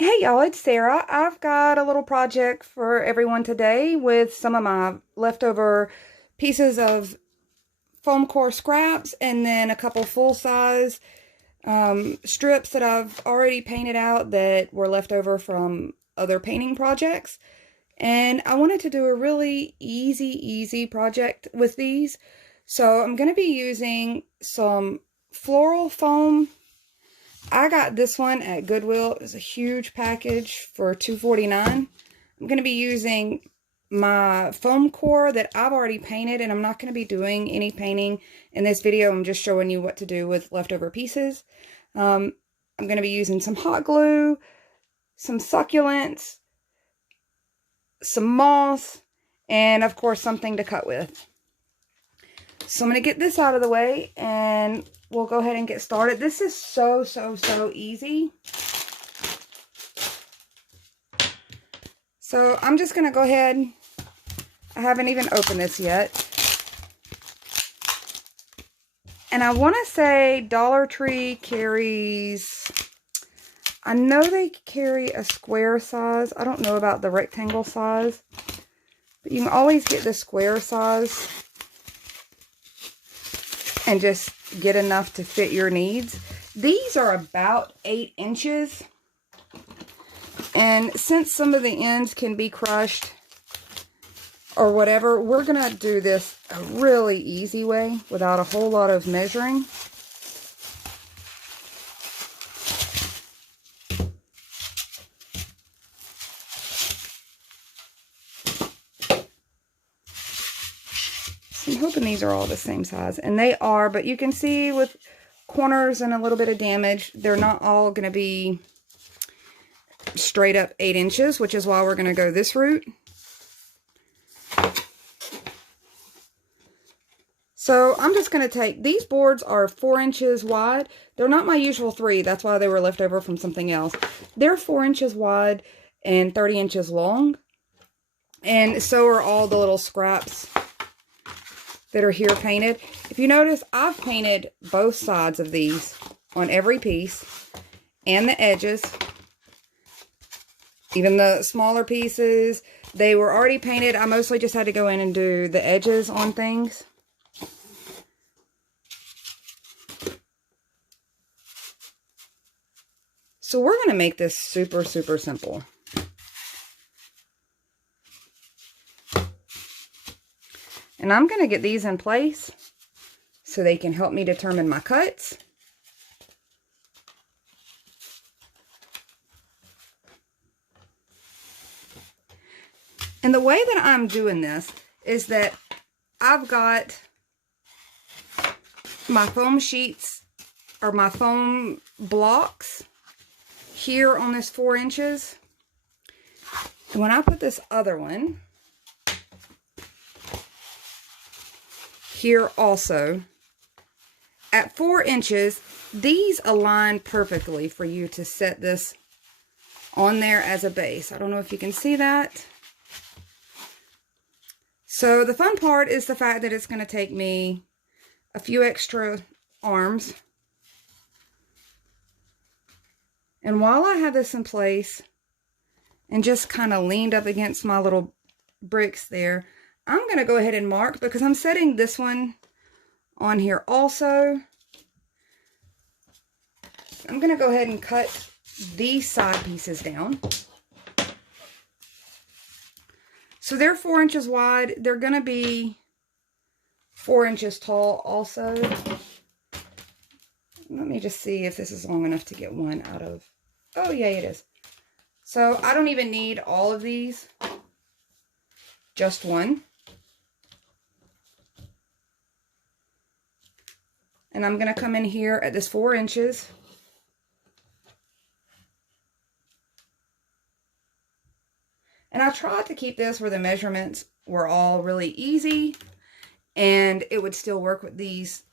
Hey y'all, it's Sarah. I've got a little project for everyone today with some of my leftover pieces of foam core scraps and then a couple full-size strips that I've already painted out that were left over from other painting projects. And I wanted to do a really easy project with these. So I'm going to be using some floral foam. I got this one at Goodwill. It was a huge package for $2.49. I'm going to be using my foam core that I've already painted, and I'm not going to be doing any painting in this video. I'm just showing you what to do with leftover pieces. I'm going to be using some hot glue, some succulents, some moss, and of course something to cut with. So I'm going to get this out of the way and we'll go ahead and get started. This is so easy. So I'm just going to go ahead. I haven't even opened this yet. And I want to say Dollar Tree carries, I know they carry a square size. I don't know about the rectangle size. But you can always get the square size and just get enough to fit your needs. These are about 8 inches. And since some of the ends can be crushed or whatever, we're going to do this a really easy way without a whole lot of measuring. I'm hoping these are all the same size, and they are, but you can see with corners and a little bit of damage, they're not all going to be straight up 8 inches, which is why we're going to go this route. So I'm just going to take, these boards are 4 inches wide. They're not my usual 3, that's why they were left over from something else. They're 4 inches wide and 30 inches long, and so are all the little scraps that are here painted. If you notice, I've painted both sides of these on every piece and the edges. Even the smaller pieces, they were already painted. I mostly just had to go in and do the edges on things. So we're going to make this super simple. And I'm going to get these in place so they can help me determine my cuts. And the way that I'm doing this is that I've got my foam sheets or my foam blocks here on this 4 inches. And when I put this other one here also at 4 inches, these align perfectly for you to set this on there as a base. I don't know if you can see that. So the fun part is the fact that it's going to take me a few extra arms. And while I have this in place and just kind of leaned up against my little bricks there, I'm going to go ahead and mark, because I'm setting this one on here also. I'm going to go ahead and cut these side pieces down. So they're 4 inches wide. They're going to be 4 inches tall also. Let me just see if this is long enough to get one out of. Oh, yeah, it is. So I don't even need all of these. Just one. And I'm going to come in here at this 4 inches. And I tried to keep this where the measurements were all really easy, and it would still work with these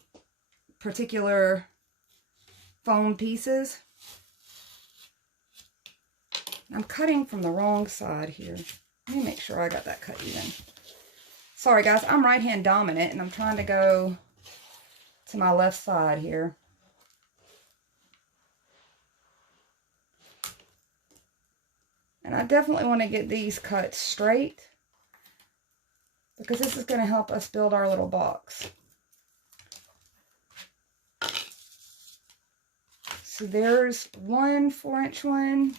particular foam pieces. I'm cutting from the wrong side here. Let me make sure I got that cut even. Sorry guys, I'm right hand dominant and I'm trying to go to my left side here. And I definitely want to get these cut straight, because this is going to help us build our little box. So there's one 4-inch one.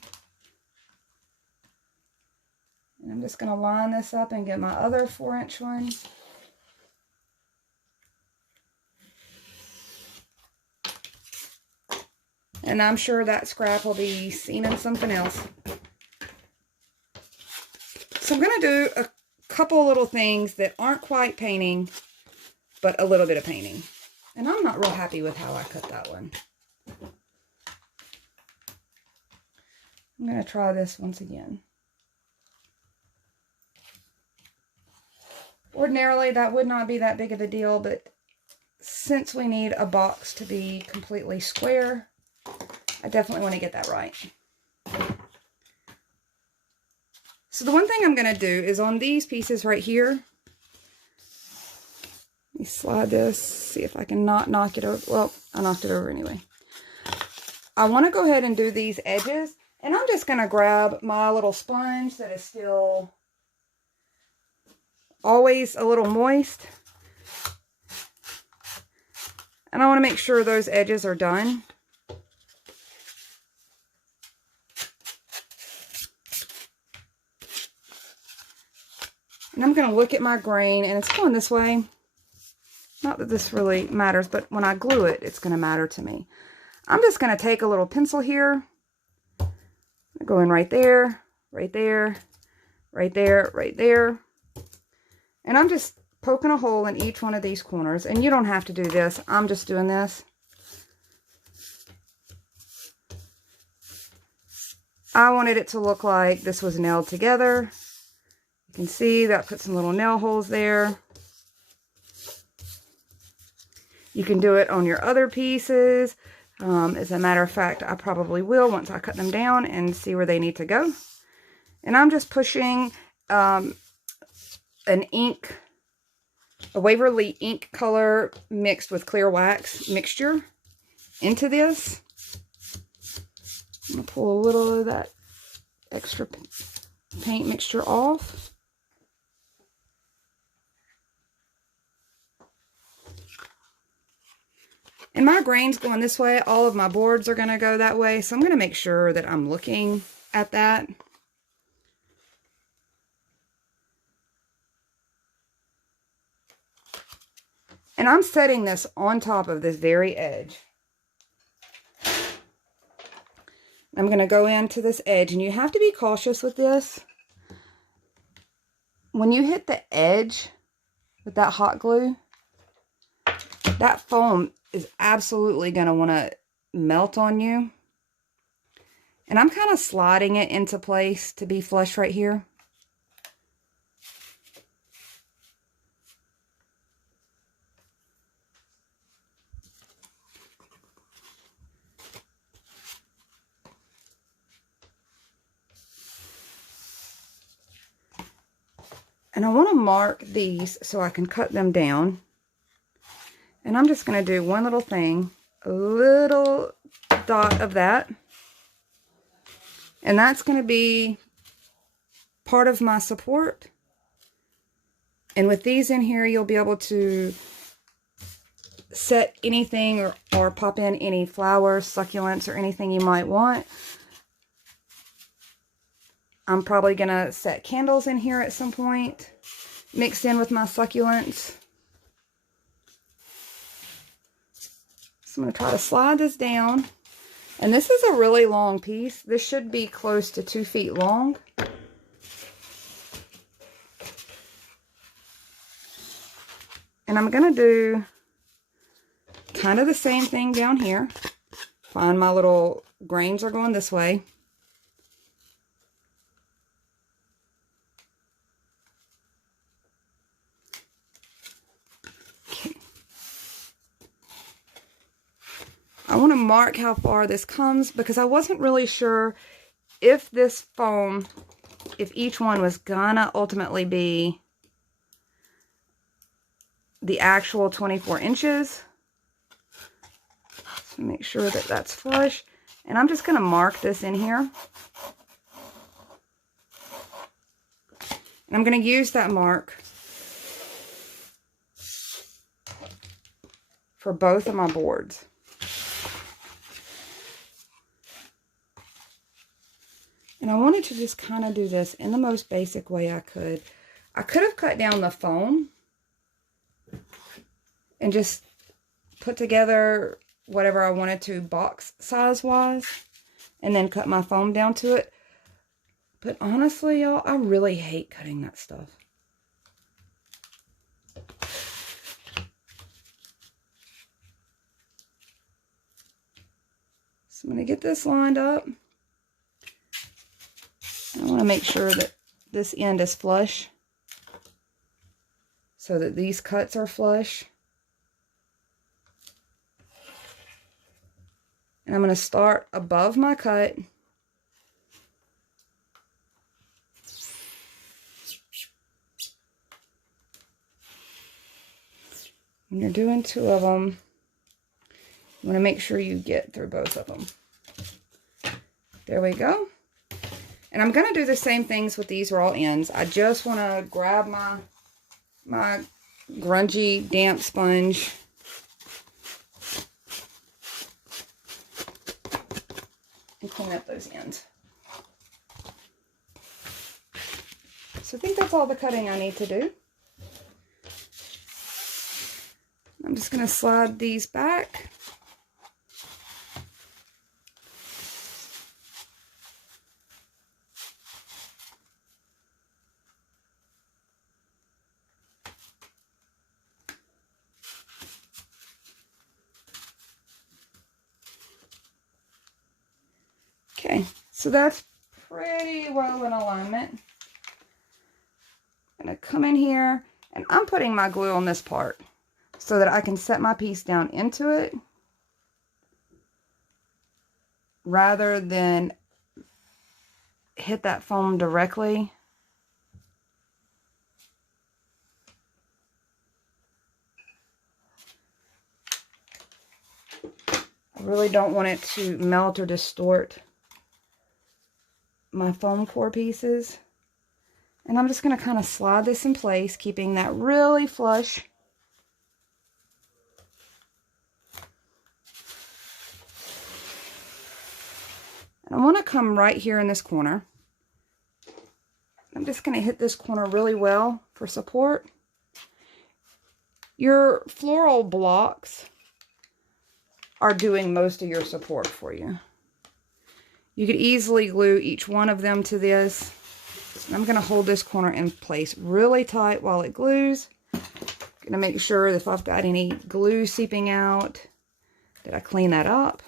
And I'm just going to line this up and get my other 4-inch one. And I'm sure that scrap will be seen in something else. So I'm going to do a couple little things that aren't quite painting, but a little bit of painting. And I'm not real happy with how I cut that one. I'm going to try this once again. Ordinarily, that would not be that big of a deal, but since we need a box to be completely square, I definitely want to get that right. So the one thing I'm going to do is on these pieces right here, let me slide this, see if I can not knock it over. Well, I knocked it over anyway. I want to go ahead and do these edges, and I'm just going to grab my little sponge that is still always a little moist. And I want to make sure those edges are done. And I'm going to look at my grain, and it's going this way. Not that this really matters, but when I glue it, it's going to matter to me. I'm just going to take a little pencil here. Go in right there, right there, right there, right there. And I'm just poking a hole in each one of these corners. And you don't have to do this. I'm just doing this. I wanted it to look like this was nailed together. You can see that put some little nail holes there. You can do it on your other pieces. As a matter of fact, I probably will once I cut them down and see where they need to go. And I'm just pushing a Waverly ink color mixed with clear wax mixture into this. I'm going to pull a little of that extra paint mixture off. And my grain's going this way. All of my boards are going to go that way. So I'm going to make sure that I'm looking at that. And I'm setting this on top of this very edge. I'm going to go into this edge, and you have to be cautious with this. When you hit the edge with that hot glue, that foam is absolutely going to want to melt on you. And I'm kind of sliding it into place to be flush right here. And I want to mark these so I can cut them down. And I'm just going to do one little thing, a little dot of that. And that's going to be part of my support. And with these in here, you'll be able to set anything or pop in any flowers, succulents, or anything you might want. I'm probably going to set candles in here at some point, mixed in with my succulents. So I'm going to try to slide this down. And this is a really long piece. This should be close to 2 feet long. And I'm going to do kind of the same thing down here. Find my little grains are going this way. I want to mark how far this comes because I wasn't really sure if this foam, if each one was gonna ultimately be the actual 24 inches. So make sure that that's flush. And I'm just going to mark this in here. And I'm going to use that mark for both of my boards. And I wanted to just kind of do this in the most basic way I could. I could have cut down the foam and just put together whatever I wanted to box size wise and then cut my foam down to it. But honestly, y'all, I really hate cutting that stuff. So I'm going to get this lined up. I want to make sure that this end is flush so that these cuts are flush. And I'm going to start above my cut. When you're doing 2 of them, you want to make sure you get through both of them. There we go. And I'm going to do the same things with these raw ends. I just want to grab my grungy damp sponge and clean up those ends. So I think that's all the cutting I need to do. I'm just going to slide these back. Okay, so that's pretty well in alignment. I'm going to come in here, and I'm putting my glue on this part so that I can set my piece down into it rather than hit that foam directly. I really don't want it to melt or distort my foam core pieces. And I'm just going to kind of slide this in place, keeping that really flush. And I want to come right here in this corner. I'm just going to hit this corner really well for support. Your floral blocks are doing most of your support for you. You could easily glue each one of them to this. I'm going to hold this corner in place really tight while it glues. I'm going to make sure that if I've got any glue seeping out, that I clean that up.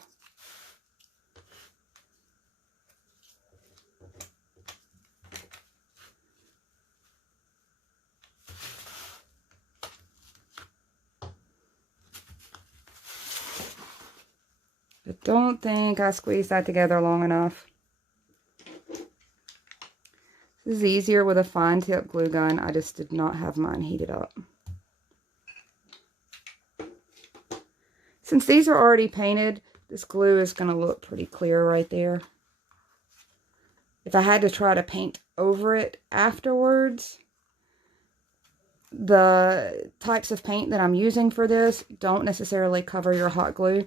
I don't think I squeezed that together long enough. This is easier with a fine tip glue gun. I just did not have mine heated up. Since these are already painted, this glue is going to look pretty clear right there. If I had to try to paint over it afterwards, the types of paint that I'm using for this don't necessarily cover your hot glue.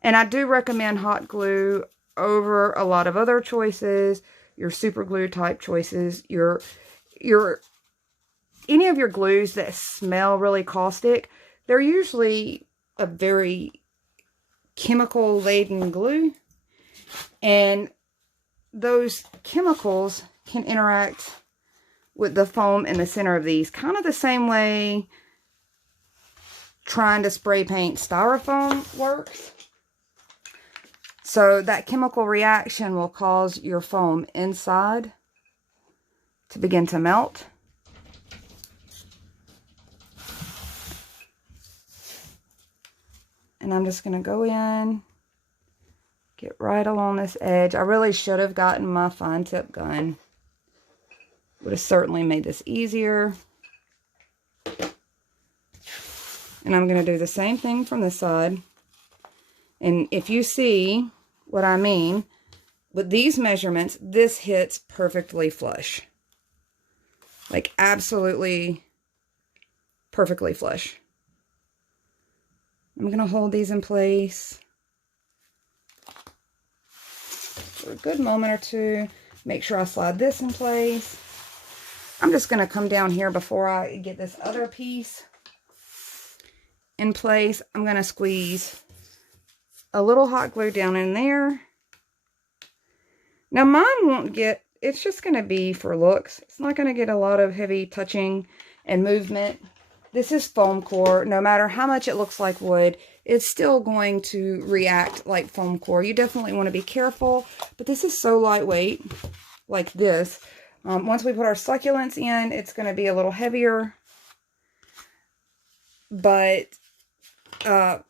And I do recommend hot glue over a lot of other choices, your super glue type choices, any of your glues that smell really caustic. They're usually a very chemical laden glue, and those chemicals can interact with the foam in the center of these, kind of the same way trying to spray paint styrofoam works. So that chemical reaction will cause your foam inside to begin to melt. And I'm just going to go in, get right along this edge. I really should have gotten my fine tip gun. Would have certainly made this easier. And I'm going to do the same thing from this side. And if you see what I mean, with these measurements, this hits perfectly flush. Like absolutely perfectly flush. I'm going to hold these in place for a good moment or two. Make sure I slide this in place. I'm just going to come down here before I get this other piece in place. I'm going to squeeze a little hot glue down in there. Now mine won't get, it's just going to be for looks. It's not going to get a lot of heavy touching and movement. This is foam core. No matter how much it looks like wood, it's still going to react like foam core. You definitely want to be careful, but this is so lightweight, like this. Once we put our succulents in, it's going to be a little heavier, but as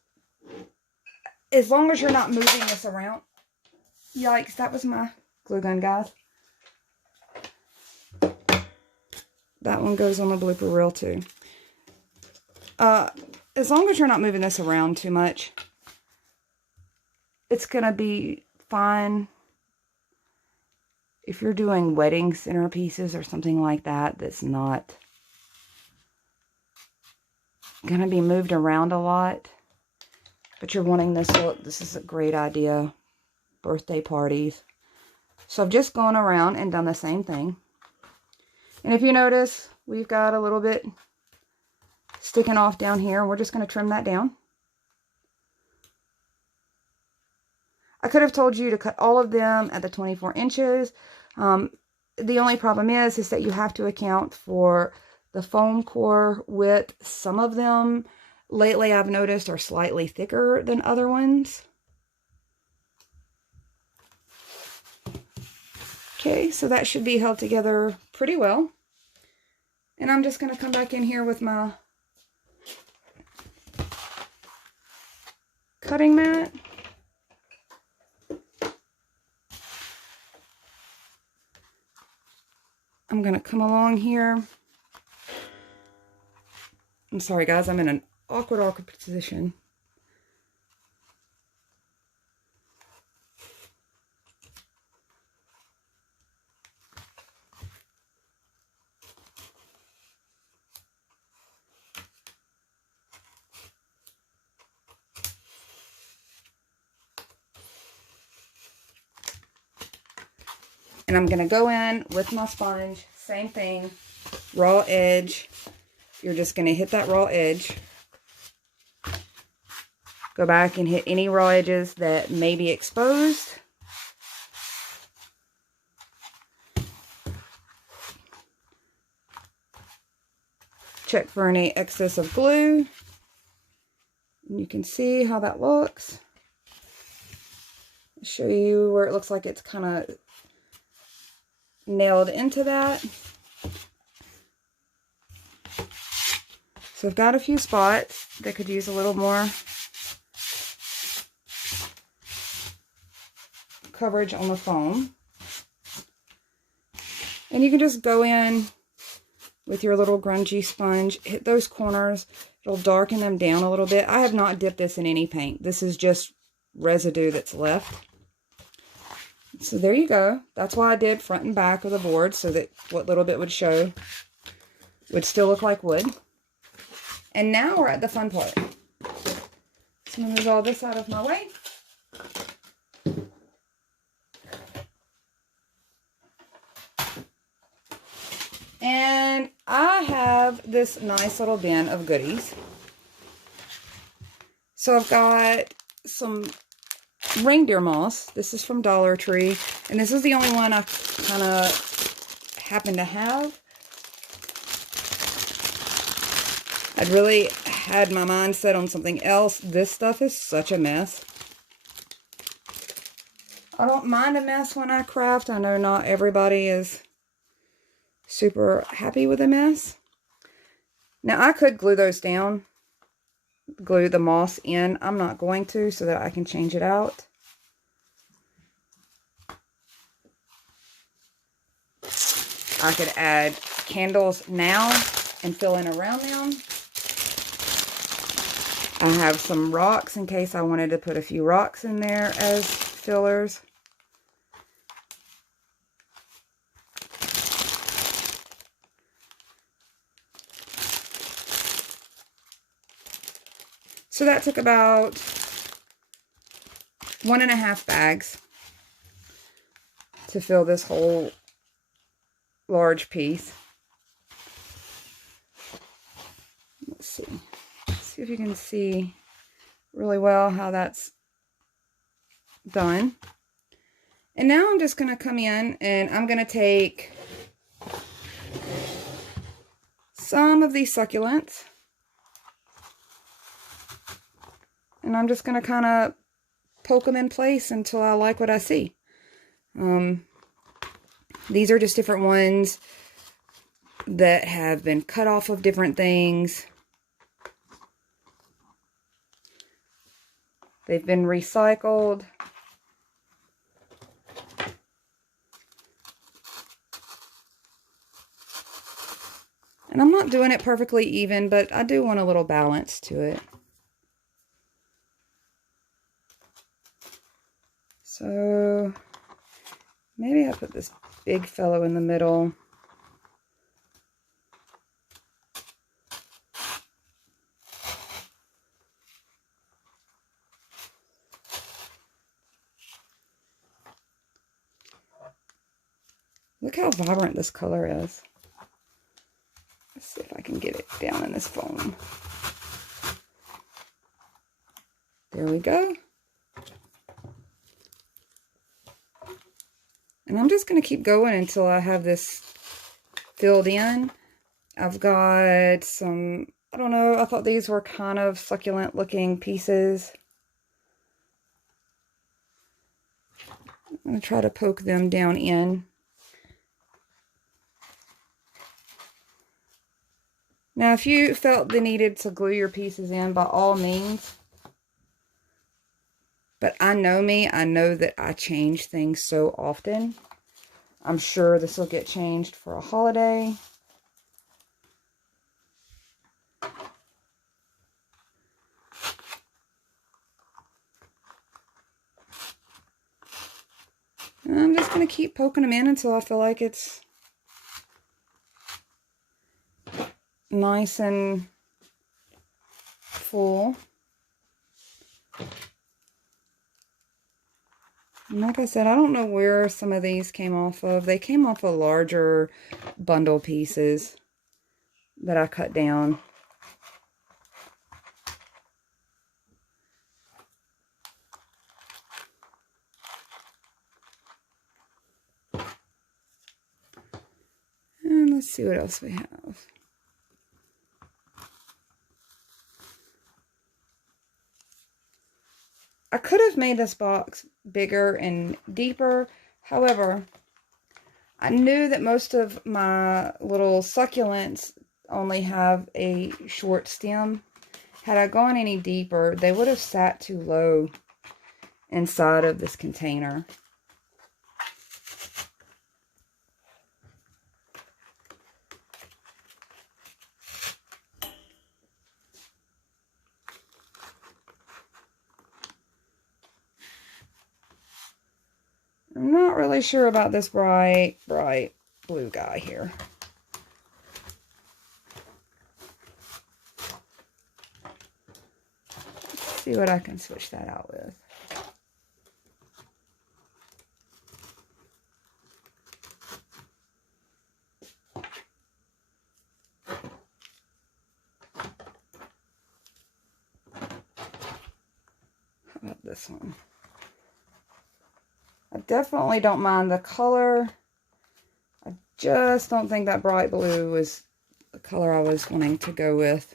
long as you're not moving this around. Yikes, that was my glue gun, guys. That one goes on the blooper reel too. As long as you're not moving this around too much, it's going to be fine. If you're doing wedding centerpieces or something like that, that's not going to be moved around a lot, but you're wanting this look, this is a great idea. Birthday parties. So I've just gone around and done the same thing. And if you notice, we've got a little bit sticking off down here. We're just going to trim that down. I could have told you to cut all of them at the 24 inches. The only problem is that you have to account for the foam core width. Some of them, lately I've noticed, are slightly thicker than other ones. Okay, so that should be held together pretty well. And I'm just going to come back in here with my cutting mat. I'm going to come along here. I'm sorry, guys. I'm in an awkward position. And I'm going to go in with my sponge, same thing, raw edge. You're just going to hit that raw edge. Go back and hit any raw edges that may be exposed. Check for any excess of glue. And you can see how that looks. I'll show you where it looks like it's kind of nailed into that. So I've got a few spots that could use a little more coverage on the foam. And you can just go in with your little grungy sponge, hit those corners. It'll darken them down a little bit. I have not dipped this in any paint. This is just residue that's left. So there you go. That's why I did front and back of the board, so that what little bit would show would still look like wood. And now we're at the fun part. So I'm going to move all this out of my way. And I have this nice little bin of goodies. So I've got some reindeer moss. This is from Dollar Tree. And this is the only one I kind of happen to have. I'd really had my mind set on something else. This stuff is such a mess. I don't mind a mess when I craft. I know not everybody is super happy with a mess. Now I could glue those down, glue the moss in. I'm not going to, so that I can change it out. I could add candles now and fill in around them. I have some rocks in case I wanted to put a few rocks in there as fillers. So that took about 1.5 bags to fill this whole large piece. Let's see. See if you can see really well how that's done. And now I'm just going to come in and I'm going to take some of these succulents and I'm just going to kind of poke them in place until I like what I see. These are just different ones that have been cut off of different things. They've been recycled. And I'm not doing it perfectly even, but I do want a little balance to it. So maybe I put this big fellow in the middle. Look how vibrant this color is. Let's see if I can get it down in this foam. There we go. And I'm just going to keep going until I have this filled in. I've got some, I don't know, I thought these were kind of succulent looking pieces. I'm going to try to poke them down in. Now, if you felt the needed to glue your pieces in, by all means. But I know me, I know that I change things so often. I'm sure this will get changed for a holiday. And I'm just going to keep poking them in until I feel like it's nice and full. And like I said, I don't know where some of these came off of. They came off of larger bundle pieces that I cut down. And let's see what else we have. I could have made this box bigger and deeper. However, I knew that most of my little succulents only have a short stem. Had I gone any deeper, they would have sat too low inside of this container. I'm not really sure about this bright blue guy here. Let's see what I can switch that out with. How about this one? I definitely don't mind the color. I just don't think that bright blue was the color I was wanting to go with.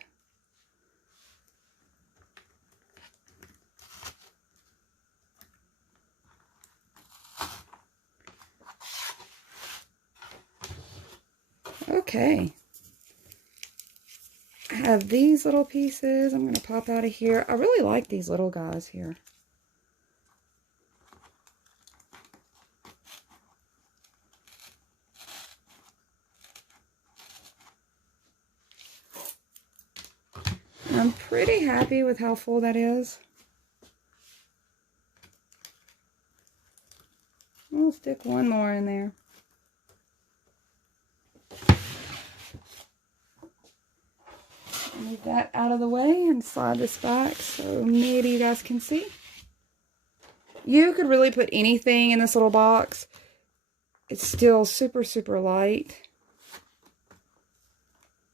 Okay. I have these little pieces I'm going to pop out of here. I really like these little guys here. I'm pretty happy with how full that is. We'll stick one more in there. Move that out of the way and slide this back so maybe you guys can see. You could really put anything in this little box. It's still super, super light.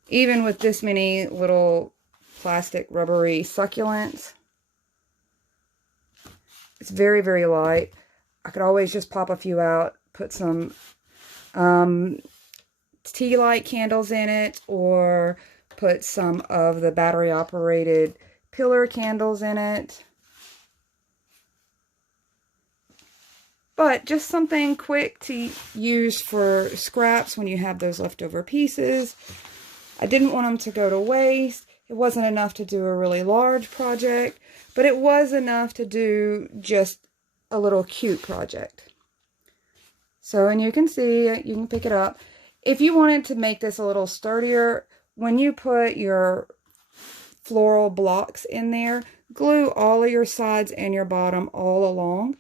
Even with this many little plastic rubbery succulents. It's very, very light. I could always just pop a few out, put some tea light candles in it, or put some of the battery operated pillar candles in it. But just something quick to use for scraps when you have those leftover pieces. I didn't want them to go to waste. It wasn't enough to do a really large project, but it was enough to do just a little cute project. So, and you can see, you can pick it up. If you wanted to make this a little sturdier, when you put your floral blocks in there, glue all of your sides and your bottom all along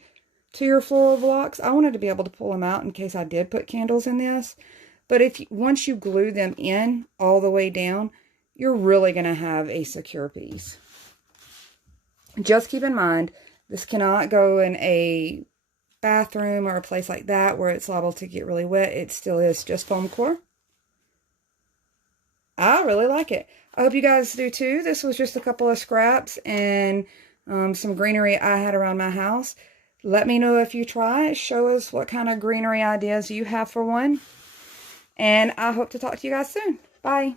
to your floral blocks. I wanted to be able to pull them out in case I did put candles in this. But once you glue them in all the way down, you're really going to have a secure piece. Just keep in mind, this cannot go in a bathroom or a place like that where it's liable to get really wet. It still is just foam core. I really like it. I hope you guys do too. This was just a couple of scraps and some greenery I had around my house. Let me know if you try it. Show us what kind of greenery ideas you have for one. And I hope to talk to you guys soon. Bye.